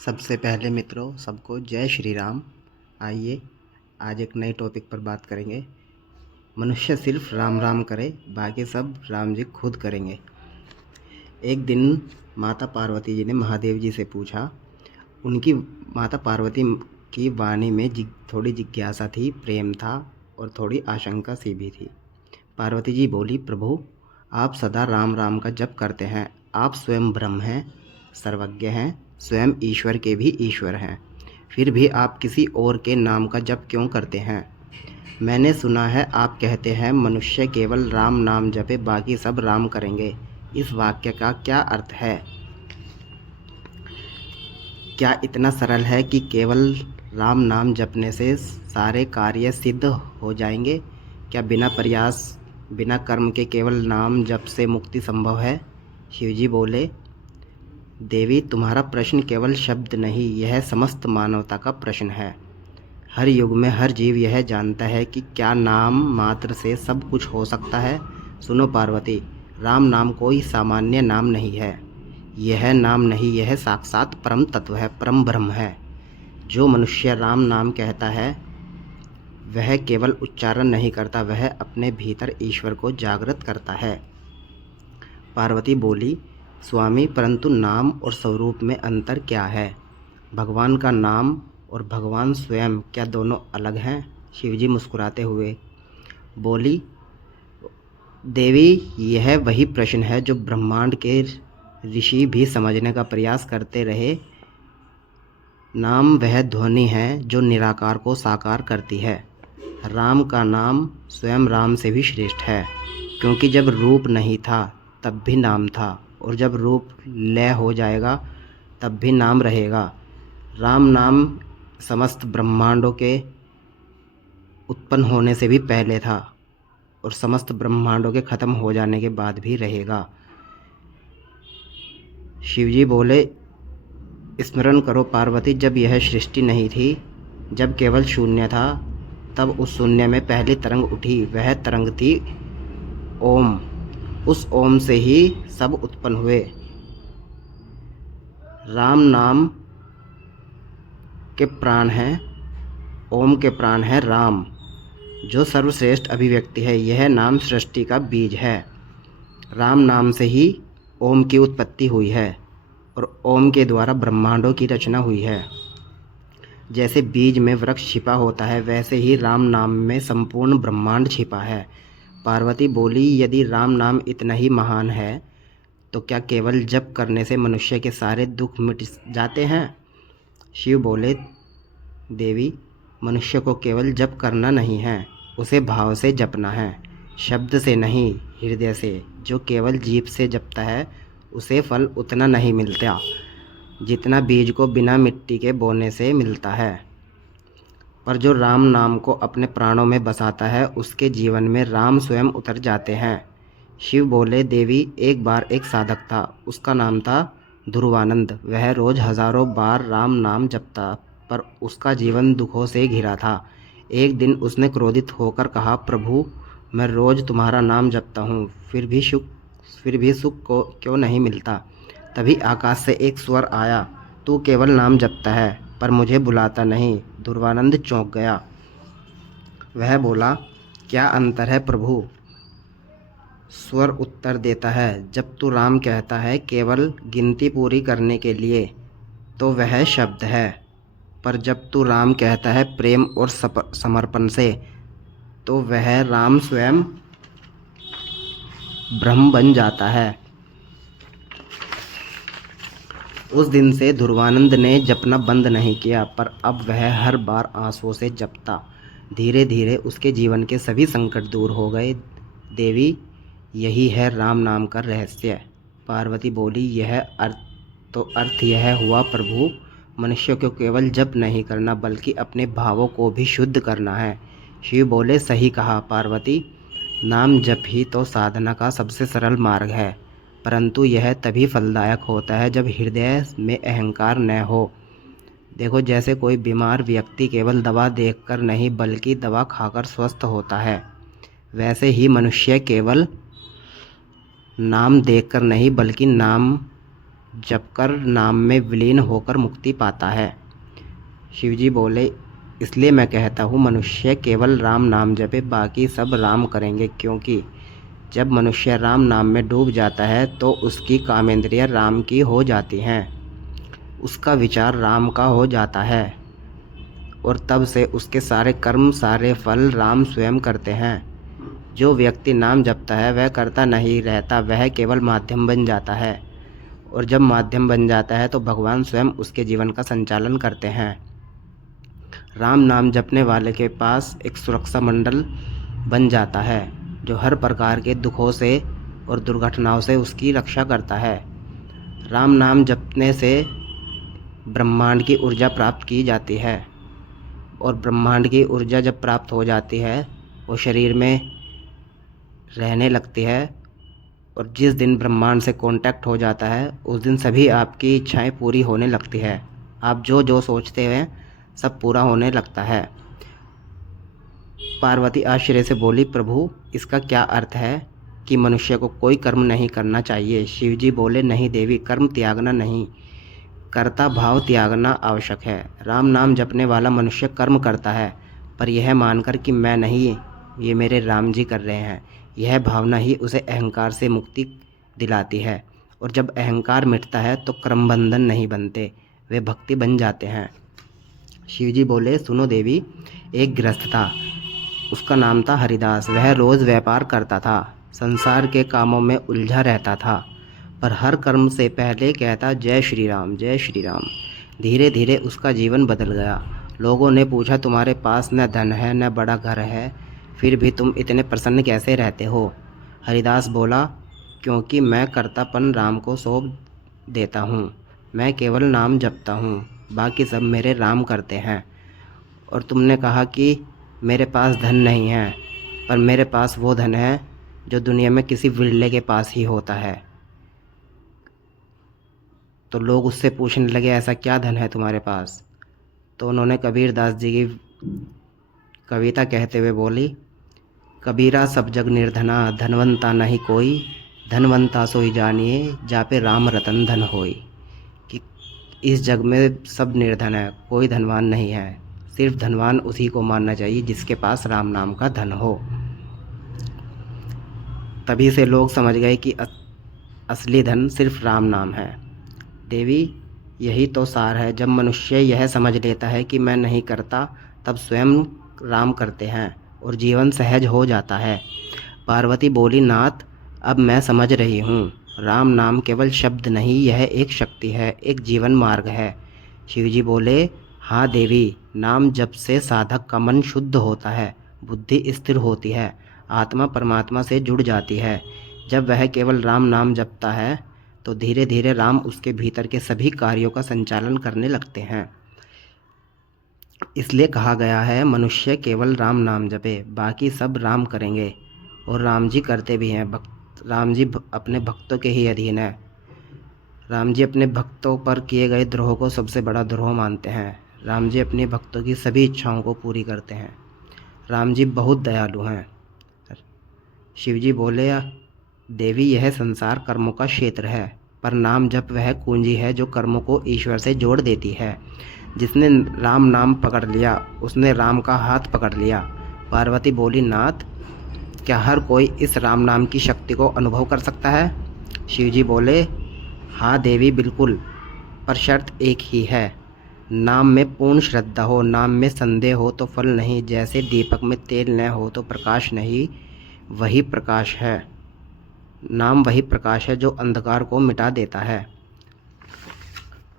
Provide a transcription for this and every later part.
सबसे पहले मित्रों सबको जय श्री राम। आइए आज एक नए टॉपिक पर बात करेंगे। मनुष्य सिर्फ राम राम करे, बाकी सब राम जी खुद करेंगे। एक दिन माता पार्वती जी ने महादेव जी से पूछा। उनकी माता पार्वती की वाणी में थोड़ी जिज्ञासा थी, प्रेम था और थोड़ी आशंका सी भी थी। पार्वती जी बोली, प्रभु आप सदा राम राम का जप करते हैं। आप स्वयं ब्रह्म हैं, सर्वज्ञ हैं, स्वयं ईश्वर के भी ईश्वर हैं। फिर भी आप किसी और के नाम का जप क्यों करते हैं? मैंने सुना है आप कहते हैं मनुष्य केवल राम नाम जपे, बाकी सब राम करेंगे। इस वाक्य का क्या अर्थ है? क्या इतना सरल है कि केवल राम नाम जपने से सारे कार्य सिद्ध हो जाएंगे? क्या बिना प्रयास बिना कर्म के केवल नाम जप से मुक्ति संभव है? शिवजी बोले, देवी तुम्हारा प्रश्न केवल शब्द नहीं, यह समस्त मानवता का प्रश्न है। हर युग में हर जीव यह जानता है कि क्या नाम मात्र से सब कुछ हो सकता है। सुनो पार्वती, राम नाम कोई सामान्य नाम नहीं है। यह नाम नहीं, यह साक्षात परम तत्व है, परम ब्रह्म है। जो मनुष्य राम नाम कहता है वह केवल उच्चारण नहीं करता, वह अपने भीतर ईश्वर को जागृत करता है। पार्वती बोली, स्वामी परंतु नाम और स्वरूप में अंतर क्या है? भगवान का नाम और भगवान स्वयं क्या दोनों अलग हैं? शिवजी मुस्कुराते हुए बोली, देवी यह वही प्रश्न है जो ब्रह्मांड के ऋषि भी समझने का प्रयास करते रहे। नाम वह ध्वनि है जो निराकार को साकार करती है। राम का नाम स्वयं राम से भी श्रेष्ठ है, क्योंकि जब रूप नहीं था तब भी नाम था, और जब रूप लय हो जाएगा तब भी नाम रहेगा। राम नाम समस्त ब्रह्मांडों के उत्पन्न होने से भी पहले था और समस्त ब्रह्मांडों के खत्म हो जाने के बाद भी रहेगा। शिवजी बोले, स्मरण करो पार्वती, जब यह सृष्टि नहीं थी, जब केवल शून्य था, तब उस शून्य में पहली तरंग उठी। वह तरंग थी ओम। उस ओम से ही सब उत्पन्न हुए। राम नाम के प्राण हैं, ओम के प्राण है राम, जो सर्वश्रेष्ठ अभिव्यक्ति है। यह नाम सृष्टि का बीज है। राम नाम से ही ओम की उत्पत्ति हुई है और ओम के द्वारा ब्रह्मांडों की रचना हुई है। जैसे बीज में वृक्ष छिपा होता है, वैसे ही राम नाम में संपूर्ण ब्रह्मांड छिपा है। पार्वती बोली, यदि राम नाम इतना ही महान है तो क्या केवल जप करने से मनुष्य के सारे दुख मिट जाते हैं? शिव बोले, देवी मनुष्य को केवल जप करना नहीं है, उसे भाव से जपना है, शब्द से नहीं, हृदय से। जो केवल जीभ से जपता है उसे फल उतना नहीं मिलता जितना बीज को बिना मिट्टी के बोने से मिलता है। पर जो राम नाम को अपने प्राणों में बसाता है, उसके जीवन में राम स्वयं उतर जाते हैं। शिव बोले, देवी एक बार एक साधक था, उसका नाम था ध्रुवानंद। वह रोज हजारों बार राम नाम जपता, पर उसका जीवन दुखों से घिरा था। एक दिन उसने क्रोधित होकर कहा, प्रभु मैं रोज तुम्हारा नाम जपता हूँ, फिर भी सुख को क्यों नहीं मिलता? तभी आकाश से एक स्वर आया, तू केवल नाम जपता है पर मुझे बुलाता नहीं। ध्रुवानंद चौंक गया। वह बोला, क्या अंतर है प्रभु? स्वर उत्तर देता है, जब तू राम कहता है केवल गिनती पूरी करने के लिए तो वह शब्द है, पर जब तू राम कहता है प्रेम और समर्पण से तो वह राम स्वयं ब्रह्म बन जाता है। उस दिन से ध्रुवानंद ने जपना बंद नहीं किया, पर अब वह हर बार आंसुओं से जपता। धीरे धीरे उसके जीवन के सभी संकट दूर हो गए। देवी यही है राम नाम का रहस्य। पार्वती बोली, यह अर्थ यह हुआ प्रभु, मनुष्य को केवल जप नहीं करना बल्कि अपने भावों को भी शुद्ध करना है। शिव बोले, सही कहा पार्वती, नाम जप ही तो साधना का सबसे सरल मार्ग है, परंतु यह तभी फलदायक होता है जब हृदय में अहंकार न हो। देखो, जैसे कोई बीमार व्यक्ति केवल दवा देखकर नहीं बल्कि दवा खाकर स्वस्थ होता है, वैसे ही मनुष्य केवल नाम देखकर नहीं बल्कि नाम जपकर नाम में विलीन होकर मुक्ति पाता है। शिवजी बोले, इसलिए मैं कहता हूँ मनुष्य केवल राम नाम जपे, बाकी सब राम करेंगे, क्योंकि जब मनुष्य राम नाम में डूब जाता है तो उसकी कामेंद्रियाँ राम की हो जाती हैं, उसका विचार राम का हो जाता है और तब से उसके सारे कर्म सारे फल राम स्वयं करते हैं। जो व्यक्ति नाम जपता है वह करता नहीं रहता, वह केवल माध्यम बन जाता है और जब माध्यम बन जाता है तो भगवान स्वयं उसके जीवन का संचालन करते हैं। राम नाम जपने वाले के पास एक सुरक्षा मंडल बन जाता है जो हर प्रकार के दुखों से और दुर्घटनाओं से उसकी रक्षा करता है। राम नाम जपने से ब्रह्मांड की ऊर्जा प्राप्त की जाती है और ब्रह्मांड की ऊर्जा जब प्राप्त हो जाती है वो शरीर में रहने लगती है और जिस दिन ब्रह्मांड से कांटेक्ट हो जाता है उस दिन सभी आपकी इच्छाएं पूरी होने लगती है। आप जो जो सोचते हैं सब पूरा होने लगता है। पार्वती आश्चर्य से बोली, प्रभु इसका क्या अर्थ है कि मनुष्य को कोई कर्म नहीं करना चाहिए? शिवजी बोले, नहीं देवी, कर्म त्यागना नहीं, कर्ता भाव त्यागना आवश्यक है। राम नाम जपने वाला मनुष्य कर्म करता है पर यह मानकर कि मैं नहीं, ये मेरे राम जी कर रहे हैं। यह भावना ही उसे अहंकार से मुक्ति दिलाती है और जब अहंकार मिटता है तो क्रमबंधन नहीं बनते, वे भक्ति बन जाते हैं। शिवजी बोले, सुनो देवी, एक गृहस्थ था, उसका नाम था हरिदास। वह रोज़ व्यापार करता था, संसार के कामों में उलझा रहता था पर हर कर्म से पहले कहता जय श्री राम, जय श्री राम। धीरे धीरे उसका जीवन बदल गया। लोगों ने पूछा, तुम्हारे पास न धन है न बड़ा घर है, फिर भी तुम इतने प्रसन्न कैसे रहते हो? हरिदास बोला, क्योंकि मैं कर्तापन राम को सौंप देता हूँ, मैं केवल नाम जपता हूँ, बाकी सब मेरे राम करते हैं। और तुमने कहा कि मेरे पास धन नहीं है, पर मेरे पास वो धन है जो दुनिया में किसी विरले के पास ही होता है। तो लोग उससे पूछने लगे, ऐसा क्या धन है तुम्हारे पास? तो उन्होंने कबीरदास जी की कविता कहते हुए बोली, कबीरा सब जग निर्धना, धनवंता नहीं कोई, धनवंता सोई जानिए, जापे राम रतन धन होई। कि इस जग में सब निर्धन है, कोई धनवान नहीं है, सिर्फ धनवान उसी को मानना चाहिए जिसके पास राम नाम का धन हो। तभी से लोग समझ गए कि असली धन सिर्फ राम नाम है। देवी, यही तो सार है। जब मनुष्य यह समझ लेता है कि मैं नहीं करता, तब स्वयं राम करते हैं और जीवन सहज हो जाता है। पार्वती बोली, नाथ, अब मैं समझ रही हूँ, राम नाम केवल शब्द नहीं, यह एक शक्ति है, एक जीवन मार्ग है। शिवजी बोले, हाँ देवी, नाम जप से साधक का मन शुद्ध होता है, बुद्धि स्थिर होती है, आत्मा परमात्मा से जुड़ जाती है। जब वह केवल राम नाम जपता है तो धीरे धीरे राम उसके भीतर के सभी कार्यों का संचालन करने लगते हैं। इसलिए कहा गया है, मनुष्य केवल राम नाम जपे, बाकी सब राम करेंगे। और राम जी करते भी हैं। राम जी अपने भक्तों के ही अधीन है। राम जी अपने भक्तों पर किए गए द्रोह को सबसे बड़ा द्रोह मानते हैं। राम जी अपने भक्तों की सभी इच्छाओं को पूरी करते हैं। राम जी बहुत दयालु हैं। शिवजी बोले, देवी, यह संसार कर्मों का क्षेत्र है, पर नाम जप वह कुंजी है जो कर्मों को ईश्वर से जोड़ देती है। जिसने राम नाम पकड़ लिया उसने राम का हाथ पकड़ लिया। पार्वती बोली, नाथ, क्या हर कोई इस राम नाम की शक्ति को अनुभव कर सकता है? शिवजी बोले, हाँ देवी, बिल्कुल, पर शर्त एक ही है, नाम में पूर्ण श्रद्धा हो। नाम में संदेह हो तो फल नहीं। जैसे दीपक में तेल न हो तो प्रकाश नहीं, वही प्रकाश है। नाम वही प्रकाश है जो अंधकार को मिटा देता है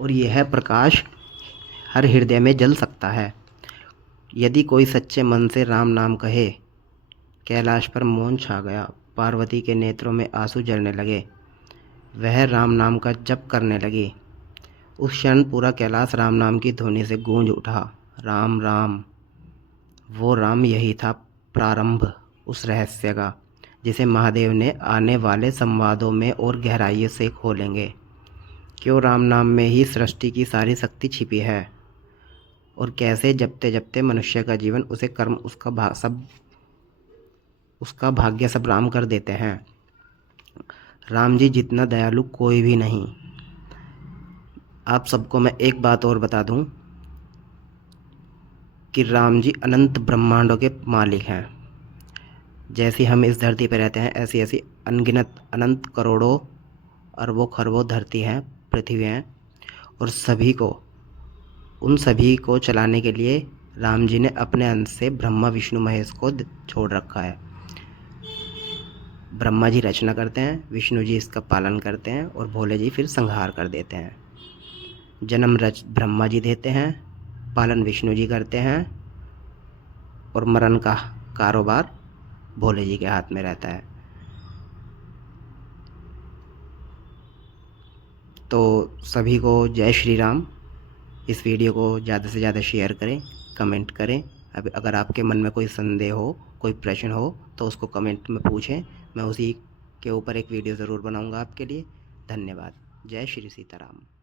और यह प्रकाश हर हृदय में जल सकता है। यदि कोई सच्चे मन से राम नाम कहे। कैलाश पर मौन छा गया। पार्वती के नेत्रों में आंसू झरने लगे। वह राम नाम का जप करने लगी। उस क्षण पूरा कैलाश राम नाम की ध्वनि से गूंज उठा। राम राम, वो राम यही था प्रारंभ उस रहस्य का, जिसे महादेव ने आने वाले संवादों में और गहराई से खोलेंगे। क्यों राम नाम में ही सृष्टि की सारी शक्ति छिपी है और कैसे जपते जपते मनुष्य का जीवन, उसे कर्म, उसका भाग्य सब राम कर देते हैं। राम जी जितना दयालु कोई भी नहीं। आप सबको मैं एक बात और बता दूं कि राम जी अनंत ब्रह्मांडों के मालिक हैं। जैसे हम इस धरती पर रहते हैं, ऐसी ऐसी अनगिनत अनंत करोड़ों अरबों खरबों धरती हैं, पृथ्वी हैं, और उन सभी को चलाने के लिए राम जी ने अपने अंश से ब्रह्मा विष्णु महेश को छोड़ रखा है। ब्रह्मा जी रचना करते हैं, विष्णु जी इसका पालन करते हैं, और भोले जी फिर संहार कर देते हैं। जन्म ब्रह्मा जी देते हैं, पालन विष्णु जी करते हैं, और मरण का कारोबार भोले जी के हाथ में रहता है। तो सभी को जय श्री राम। इस वीडियो को ज़्यादा से ज़्यादा शेयर करें, कमेंट करें। अब अगर आपके मन में कोई संदेह हो, कोई प्रश्न हो, तो उसको कमेंट में पूछें। मैं उसी के ऊपर एक वीडियो ज़रूर बनाऊंगा आपके लिए। धन्यवाद। जय श्री सीताराम।